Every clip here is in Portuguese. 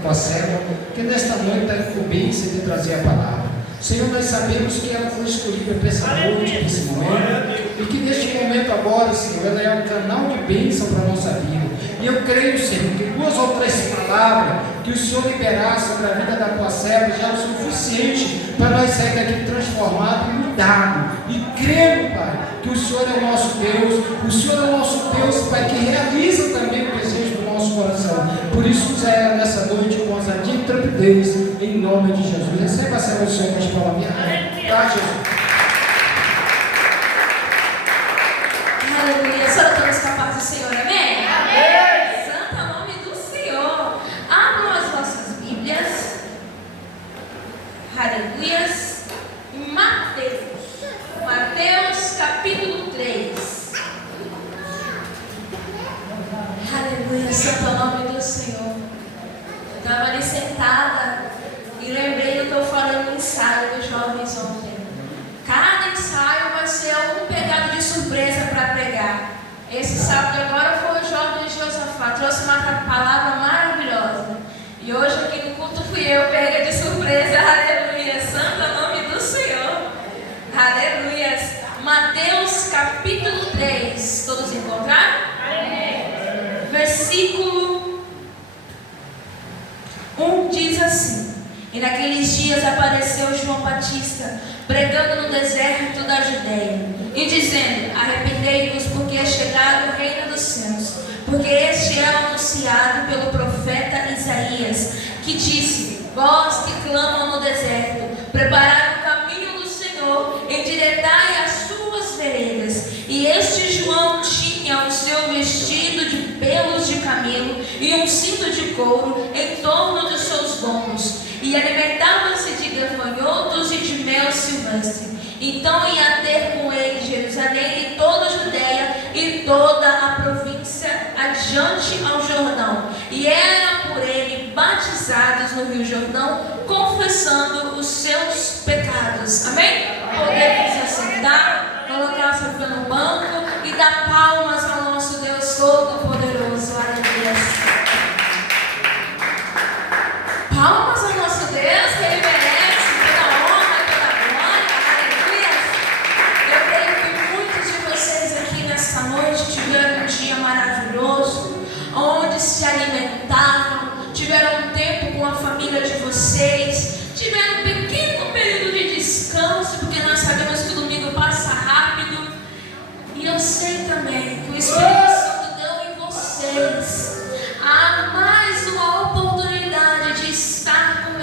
tua serva, que nesta noite a incumbência de trazer a palavra. Senhor, nós sabemos que ela foi escolhida para essa noite, para esse momento, e que neste momento agora, Senhor, ela é um canal de bênção para a nossa vida. E eu creio, Senhor, que 2 ou 3 palavras que o Senhor liberasse sobre a vida da tua serva já é o suficiente para nós sair daqui transformados e mudados. E cremos, Pai, que o Senhor é o nosso Deus, o Senhor é o nosso Deus, Pai, que realiza também o desejo do nosso coração. Por isso, usa ela nessa noite com ousadia e intrepidez, em nome de Jesus. Receba a serva do Senhor com as palavras. Tá, Jesus? Aleluia. Só todos capazes do Senhor, amém? Amém. Santo nome do Senhor. Abram as vossas Bíblias. Aleluias. Mateus capítulo 3. Aleluia. Santo nome do Senhor. Eu estava ali sentada e lembrei do que eu falei no ensaio dos jovens ontem. Cada ensaio vai ser algum pegado de surpresa para pregar. Esse sábado agora foi o jovem Josafá, trouxe uma palavra maravilhosa. E hoje aqui no culto fui eu, pega de surpresa. Aleluia, santo nome do Senhor. Aleluia. Mateus capítulo 3. Todos encontraram? Amém. Versículo 1 diz assim: E naqueles dias apareceu João Batista, pregando no deserto da Judeia, e dizendo: Arrependei-vos, porque é chegado o reino dos céus. Porque este é anunciado pelo profeta Isaías, que disse: Vós que clamam no deserto, preparai o caminho do Senhor, endireitai as suas veredas. E este João tinha o seu vestido de pelos de camelo e um cinto de couro em torno dos seus lombos, e alimentava-se de gafanhotos e de mel silvestre. Então ia ter com ele Jerusalém e toda a Judeia e toda a província adiante ao Jordão, e eram por ele batizados no rio Jordão, confessando os seus pecados. Amém? Podemos assentar, colocar a sua no banco e dar palmas ao nosso Deus Todo-Poderoso. Aleluia. Palmas ao nosso Deus, que Ele merece toda a honra e toda a glória. Aleluia. Eu creio que muitos de vocês aqui nesta noite tiveram um dia maravilhoso, onde se alimentaram, tiveram um tempo com a família de vocês, tiveram um pequeno período de descanso, porque nós sabemos que o domingo passa rápido. E eu sei também que o Espírito Santo deu em vocês a mais uma oportunidade de estar com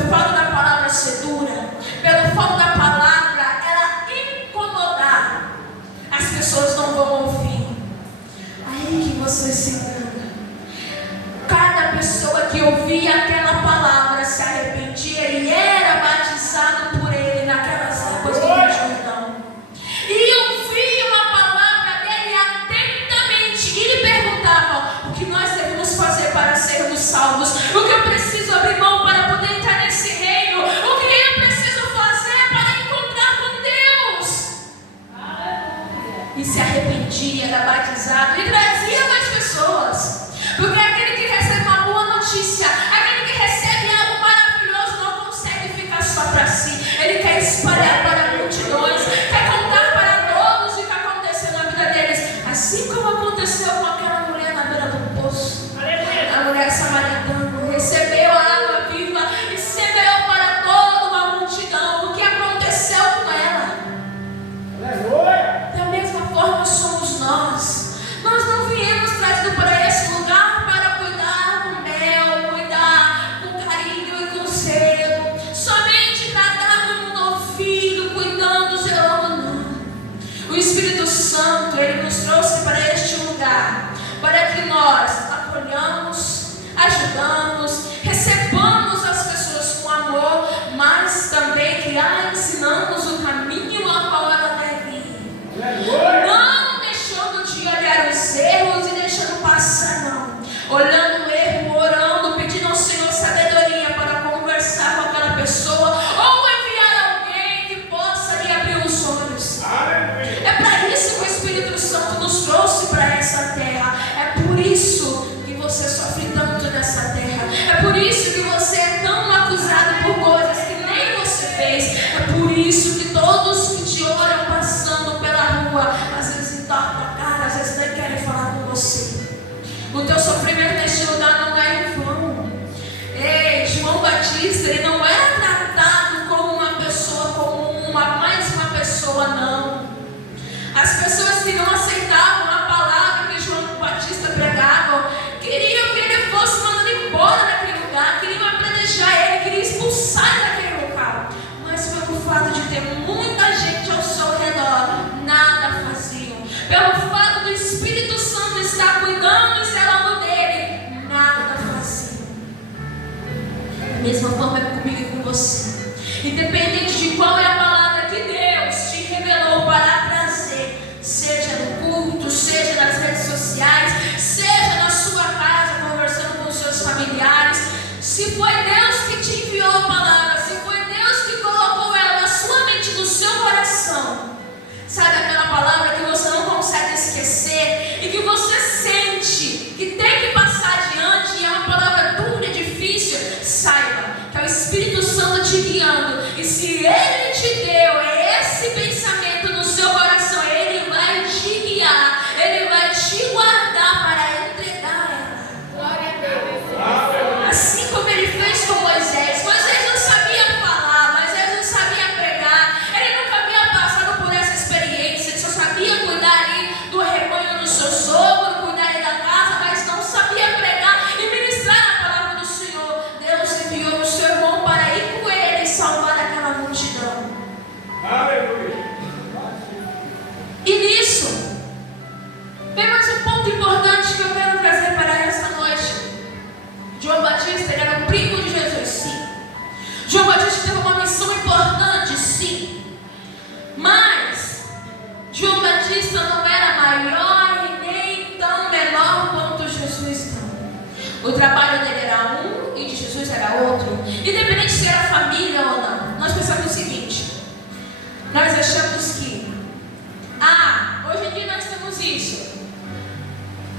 pelo fato da palavra ser dura, pelo fato da palavra ela incomodar, as pessoas não vão ouvir. Aí que você se engana. Cada pessoa que ouvia aquela palavra se arrependia e era batizado por ele naquelas águas do Rio Jordão. E ouviam a palavra dele atentamente e lhe perguntavam: o que nós devemos fazer para sermos salvos? O que eu preciso abrir mão para poder entrar nesse reino? O que eu preciso fazer para encontrar com Deus? E se arrependia, era batizado e trazia mais pessoas. Porque aquele que recebe uma boa notícia, aquele que recebe algo maravilhoso, não consegue ficar só para si. Ele quer espalhar para multidões, quer contar para todos o que aconteceu na vida deles. Assim como aconteceu com aquela mulher na beira do poço. A mulher samaritana recebeu a água viva e semeou para toda uma multidão o que aconteceu com ela. Da mesma forma somos nós. Nós não viemos trazidos para esse lugar para cuidar com mel, cuidar com carinho e com zelo, somente para dar no ouvido, cuidando, zelando, não. O Espírito Santo, ele nos trouxe para este lugar, para que nós acolhamos, ajudamos, recebamos as pessoas com amor, mas também que ensinamos o caminho a qual ela deve ir. Não deixando de olhar os erros e deixando passar, não. Olhando o erro, orando, pedindo ao Senhor sabedoria para conversar com aquela pessoa ou enviar alguém que possa lhe abrir os olhos. É para isso que o Espírito Santo nos trouxe para essa terra. É por isso que você sofre tanto nessa terra. É por isso que você é tão acusado por coisas que nem você fez. É por isso que todos que te olham passando pela rua, às vezes entortam a cara, às vezes nem querem falar com você. O teu sofrimento neste lugar não é em vão. Ei, João Batista, ele não era tratado como uma pessoa comum, mais uma pessoa, não. As pessoas que não aceitavam a palavra que João Batista pregava, queriam que ele fosse mandado embora daquele lugar, queriam apedrejar ele, queriam expulsar ele daquele local. Mas pelo fato de ter muita gente ao seu redor, nada faziam. Pelo fato do Espírito Santo estar cuidando e zelando dele, nada faziam. Da mesma forma é comigo e com você. Independente de qual é a palavra que Deus te revelou para trazer, seja no culto, seja nas redes sociais, seja na sua casa conversando com os seus familiares, se foi Deus que te enviou a palavra, se foi Deus que colocou ela na sua mente, no seu coração, sabe aquela palavra que você não consegue esquecer e que você sente que tem que passar adiante e é uma palavra dura e difícil, saiba que é o Espírito Santo te guiando, e se Ele te deu esse pensamento no seu coração, Ele vai te guiar, Ele vai te guardar para entregar ela. Glória a Deus. Assim como Ele fez com Moisés. Moisés não sabia falar, Moisés não sabia pregar, ele nunca havia passado por essa experiência, ele só sabia cuidar ali do rebanho do seu sogro, cuidar ali da casa, mas não sabia pregar e ministrar a palavra do Senhor. Deus enviou o seu irmão para ir com ele e salvar aquela multidão. Aleluia. E nisso, tem mais um ponto importante que eu quero trazer para essa noite. João Batista, ele era o primo de Jesus, sim. João Batista teve uma missão importante, sim. Mas João Batista não era maior e nem tão menor quanto Jesus, não. O trabalho dele era um e de Jesus era outro. Independente se era família ou não. Nós pensamos o seguinte: nós achamos que hoje em dia nós temos isso.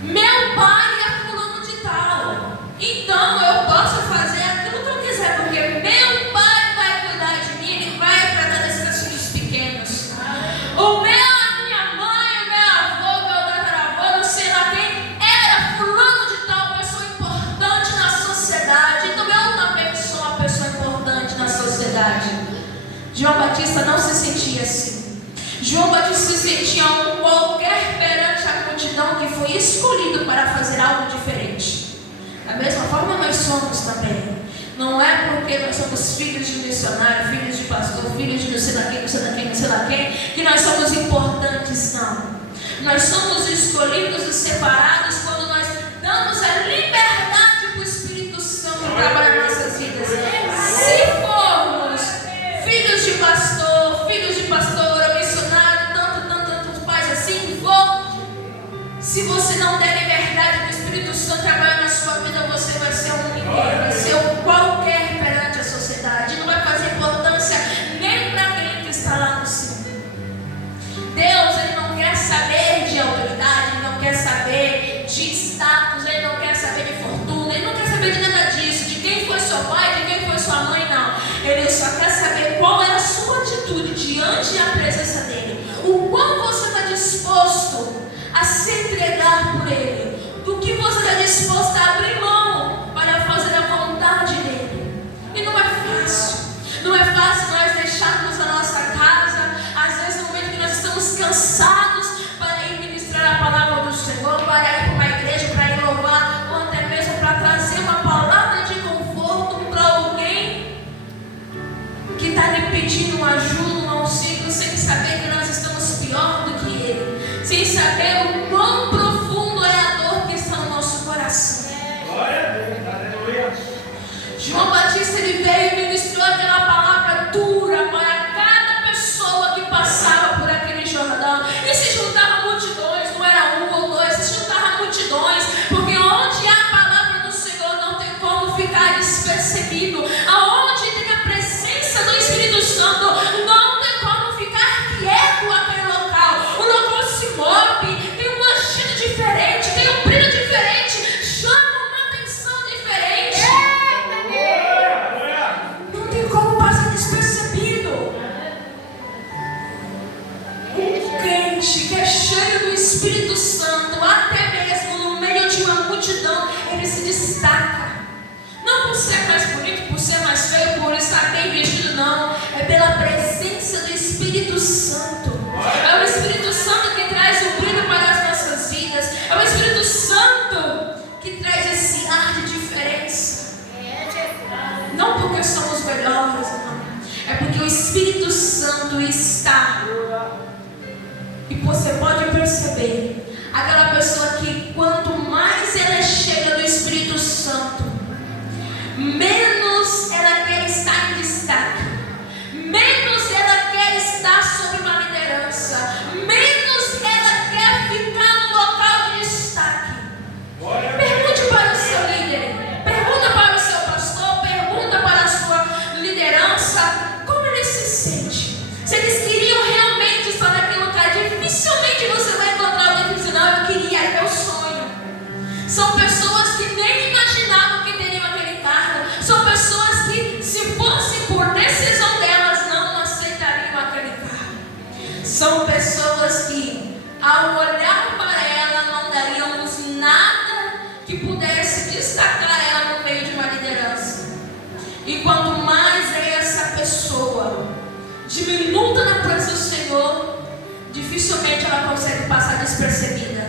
Meu pai é fulano de tal, então eu posso fazer aquilo que eu quiser, porque meu pai vai cuidar de mim, ele vai tratar desses filhos pequenos. A minha mãe, o meu avô, meu tataravô, não sei lá quem, era fulano de tal, pessoa importante na sociedade, então eu também sou uma pessoa importante na sociedade. João Batista não se sentia assim. João Batista se sentia um qualquer perante a multidão que foi escolhido para fazer algo diferente. Da mesma forma nós somos também. Não é porque nós somos filhos de missionário, filhos de pastor, filhos de não sei lá quem, não sei lá quem, não sei lá quem, que nós somos importantes, não. Nós somos escolhidos e separados quando nós damos a liberdade para o Espírito Santo trabalhar nas nossas vidas. Se formos filhos de pastor, filhos de pastora, missionário, tantos pais assim, se você não der liberdade para o Espírito Santo trabalhar na sua vida, você vai ser um ninguém, vai ser um qualquer perante a sociedade. Não vai fazer importância nem para aquele que está lá no céu. Deus, Ele não quer saber de autoridade, Ele não quer saber de status, Ele não quer saber de fortuna, Ele não quer saber de nada disso, de quem foi seu pai, de quem foi sua mãe, não. Ele só quer saber qual é a sua atitude diante da presença dEle. O quanto você está disposto a se entregar por Ele, do que você está disposto a abrir mão para fazer a vontade dEle. E não é fácil. Não é fácil nós deixarmos a nossa casa, às vezes no momento que nós estamos cansados, para ir ministrar a palavra do Senhor, para ir para uma igreja, para ir louvar, ou até mesmo para trazer uma palavra de conforto para alguém que está lhe pedindo uma ajuda, um auxílio, sem saber que nós estamos pior do que ele, sem saber o quão profundo é a dor que está no nosso coração. João Batista, ele veio e ministrou aquela palavra dura para cada pessoa que passava por aquele Jordão. E se juntavam multidões, não era um ou dois, se juntavam multidões, porque onde há a palavra do Senhor não tem como ficar despercebido. Aonde tem a presença do Espírito Santo, não tem como ficar quieto aquele local. O local se move, tem um agito diferente, tem um brilho diferente, chama uma atenção diferente. Não tem como passar despercebido. Um crente que é cheio do Espírito Santo, até mesmo no meio de uma multidão, ele se destaca. Não por ser mais bonito, por ser mais feio, por estar bem vestido, não. É pela presença do Espírito Santo. É o Espírito Santo que traz o brilho para as nossas vidas. É o Espírito Santo que traz esse ar de diferença. Não porque somos melhores, não. É porque o Espírito Santo está. E você pode perceber, aquela pessoa que quanto mais ela é cheia do Espírito Santo, menos ela quer estar em destaque, menos ela quer estar sob uma liderança, menos ela quer ficar no local de destaque. Pergunte para o seu líder, pergunta para o seu pastor, pergunta para a sua liderança, como ele se sente. Se eles queriam realmente estar naquele lugar, dificilmente você vai encontrar alguém que diz, não, eu queria, é meu sonho. São pessoas que nem imaginavam que teriam aquele carro. São pessoas que, se fosse por decisão delas, não aceitariam aquele carro. São pessoas que, ao olhar para ela, não daríamos nada que pudesse destacar ela no meio de uma liderança. E quanto mais é essa pessoa diminuta na presença do Senhor, dificilmente ela consegue passar despercebida.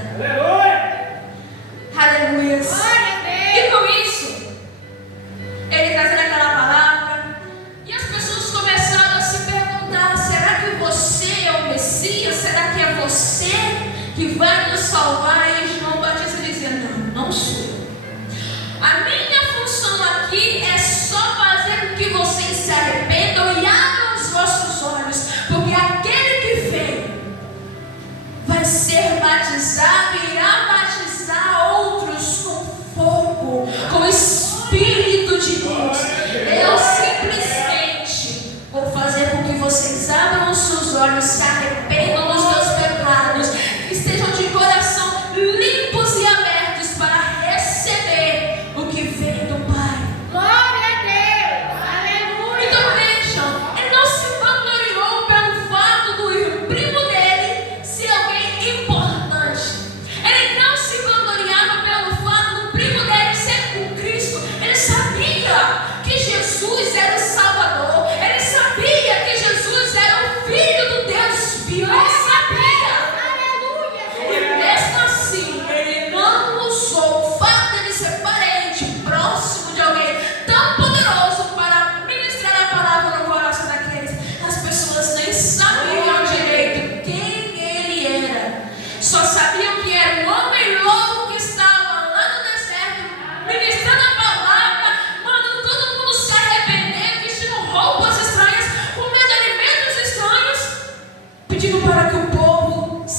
Aleluia! E com isso, ele trazendo aquela palavra, e as pessoas começaram a se perguntar: será que você é o Messias? Será que é você que vai nos salvar? E João Batista dizia: não, não sou eu. A minha função aqui é só fazer com que vocês se arrependam e abram os vossos olhos, porque aquele que vem vai ser batizado e irá batizar outros com fogo.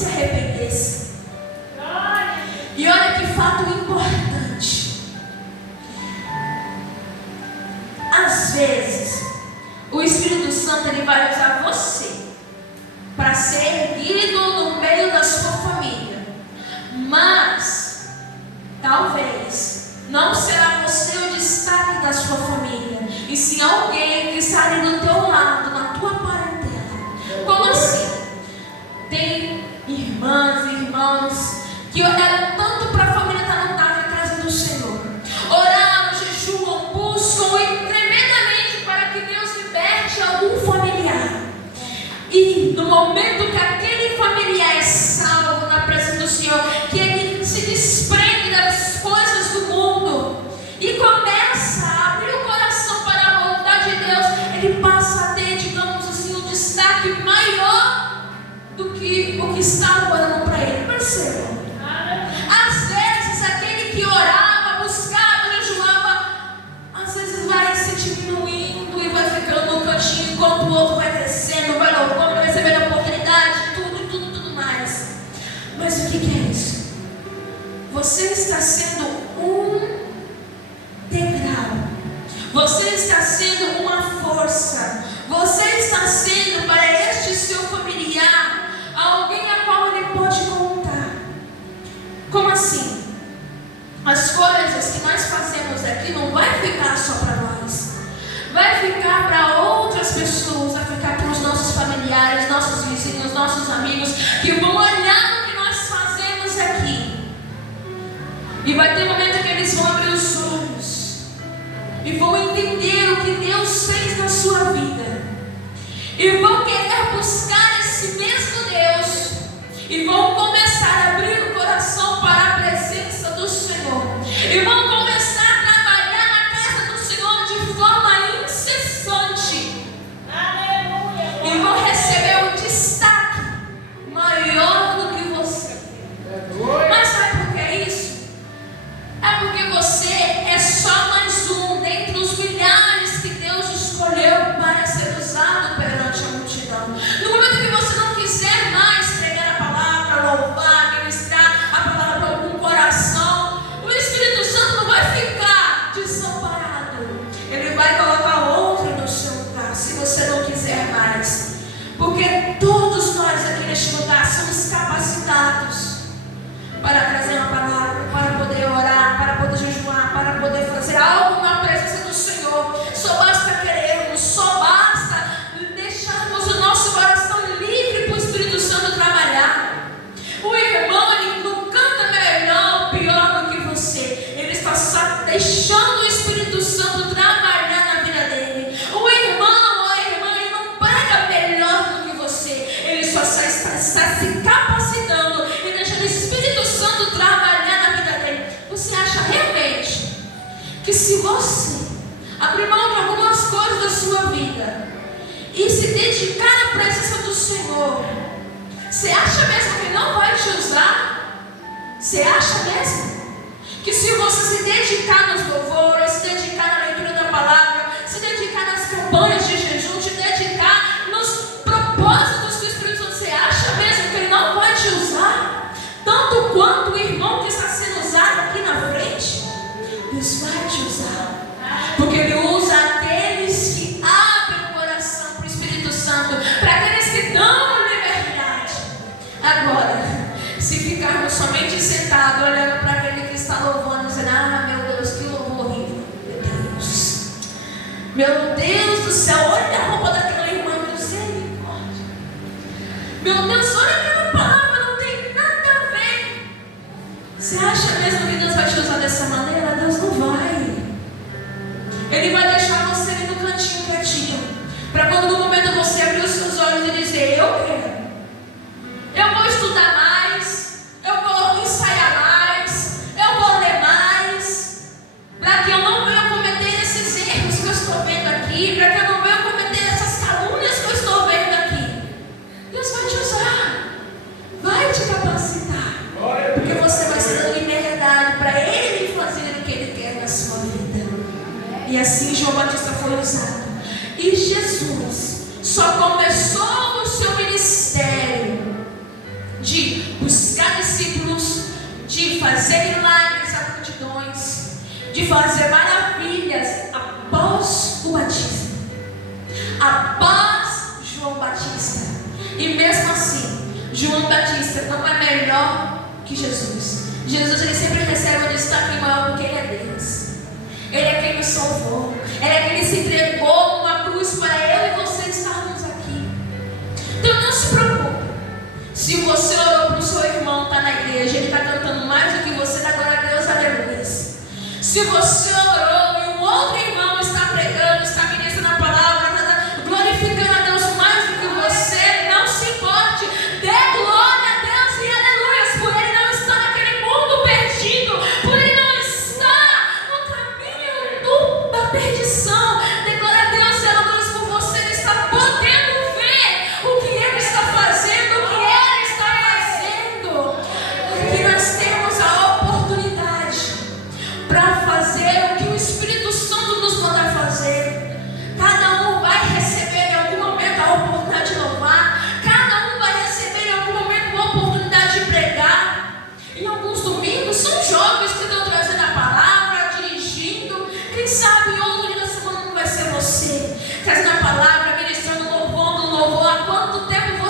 se arrependesse. E olha que fato importante. Às vezes, o Espírito Santo ele vai usar você para ser erguido no meio da sua família. Mas, talvez, não será você o destaque da sua família, e sim alguém que está ali do teu lado, na tua parentela. Como assim? Tem irmãs e irmãos que oraram tanto para a família estar na casa do Senhor. Oraram, jejuam, buscam tremendamente para que Deus liberte algum familiar. E no momento que aquele familiar é salvo na presença do Senhor, que ele se desprende das coisas do mundo e começa a abrir o coração para a vontade de Deus, ele passa a ter, digamos assim, um destaque maior do que o que estava orando para ele. Percebam? Às vezes aquele que orava, buscava, jejuava, às vezes vai se diminuindo e vai ficando no cantinho, enquanto o outro vai crescendo, vai louvando, vai recebendo oportunidade, tudo mais. Mas o que é isso? Você está sendo um degrau, você está sendo uma força, você está sendo para este seu familiar alguém a qual ele pode contar. Como assim? As coisas que nós fazemos aqui não vai ficar só para nós, vai ficar para outras pessoas, vai ficar para os nossos familiares, nossos vizinhos, nossos amigos, que vão olhar no que nós fazemos aqui. E vai ter um momento que eles vão abrir os olhos e vão entender o que Deus fez na sua vida, e vão querer buscar esse mesmo Deus, e vão começar a abrir o coração para a presença do Senhor, e vão começar a trabalhar na casa do Senhor de forma incessante. Aleluia. E vão receber um destaque maior do que você. Mas sabe por que é isso? É porque você é só mais um dentre os milhares que Deus escolheu para ser usado perante a multidão. No momento que você não quiser mais pregar a palavra, louvar, ministrar a palavra para algum coração, o Espírito Santo não vai ficar desamparado. Ele vai colocar outro no seu lugar, se você não quiser mais. Porque todos nós aqui neste lugar somos capacitados para trazer uma palavra, para poder orar, para poder jejuar, para poder fazer algo na presença do Senhor. Só basta querermos, só basta deixarmos o nosso coração livre para o Espírito Santo trabalhar. O irmão, ele não canta melhor ou pior do que você, ele está só deixando o Espírito Santo trabalhar na vida dele. O irmão ou a irmã, ele não prega melhor do que você, ele só está se capacitando e deixando o Espírito Santo trabalhar na vida dele. Você acha realmente que se você abrir mão de algumas coisas da sua vida e se dedicar à presença do Senhor, você acha mesmo que Ele não vai te usar? Você acha mesmo que se você se dedicar nos louvores, se dedicar na leitura da palavra, se dedicar nas campanhas de jejum, se dedicar nos propósitos do Espírito Santo, você acha mesmo que Ele não vai te usar? Tanto quanto o irmão que está sendo usado aqui na frente, Deus vai te usar. Porque Ele usa aqueles que abrem o coração para o Espírito Santo, para aqueles que dão liberdade. Agora, se ficarmos somente sentados, olhando para aquele que está louvando, dizendo: ah, meu Deus, que louvor horrível. Meu Deus do céu, olha a roupa daquela irmã, misericórdia. Meu Deus, olha aquela palavra, não tem nada a ver. Você acha mesmo que Deus vai te usar dessa maneira? Deus não vai. Ele vai deixar você ali no cantinho quietinho, para quando no momento você abrir os seus olhos e dizer: eu quero, eu vou estudar mais, eu vou ensaiar mais, eu vou ler mais, para que eu não venha cometer esses erros que eu estou vendo aqui, para que eu não venha cometer essas calúnias que eu estou vendo aqui. Deus vai te usar, vai te capacitar, porque você vai ser dando liberdade para Ele fazer o que Ele quer na sua vida. E assim João Batista foi usado. E Jesus só começou o seu ministério de fazer milagres a multidões, de fazer maravilhas após o batismo, após João Batista. E mesmo assim, João Batista não é melhor que Jesus. Jesus, ele sempre recebe um destaque maior porque ele é Deus. Ele é quem nos salvou. Ele é quem se entregou numa cruz para eu e você estarmos aqui. Então não se preocupe. Se você orou para o seu irmão, está na igreja, ele está cantando mais do que você, dá glória a Deus, aleluia. Se você orou e um outro irmão está pregando, está ministrando a palavra, está glorificando a Deus mais do que você, não se importe. Dê glória a Deus e aleluia, por ele não está naquele mundo perdido, por ele não está no caminho da perdição. Dê glória a Deus e aleluia por você, ele está podendo ver o que ele está fazendo, o que ele está fazendo. Aqui nós temos a oportunidade para fazer o que o Espírito Santo nos manda fazer. Cada um vai receber em algum momento a oportunidade de louvar, cada um vai receber em algum momento a oportunidade de pregar. Em alguns domingos são jovens que estão trazendo a palavra, dirigindo. Quem sabe em outro dia da semana não vai ser você trazendo a palavra, ministrando, louvando, louvor. Há quanto tempo